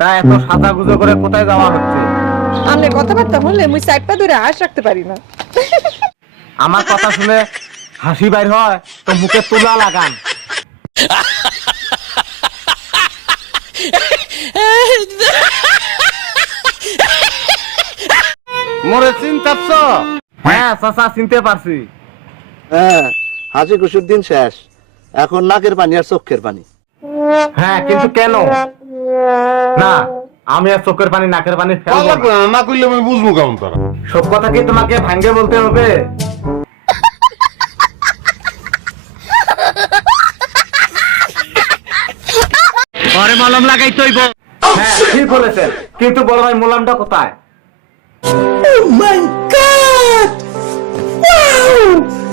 তা এত সাদা গুজো করে কোথায় যাওয়া হচ্ছে? আমনে কথাবার্তা হলে মুই সাইডটা ধরে আশ রাখতে পারি না। আমার কথা শুনে হাসি বাইর হয় তো মুখে তুলা লাগান। মোরে চিন্তাচ্ছ? হ্যাঁ চাচা চিনতে পারছি। হ্যাঁ, হাসি খুশির দিন শেষ, এখন নাকের পানি আর চোখের পানি। হ্যাঁ কিন্তু কেন? না আমি আর চোখের পানি নাকের পানি ফেলবো না। না করলে আমি বুঝবো কেমন তারা। সব কথা কি তোমাকে ভাঙ্গে বলতে হবে? পরে মলম লাগাই তৈব। হ্যাঁ ঠিক বলেছেন, কিন্তু বড় ভাই মোলামটা কোথায়?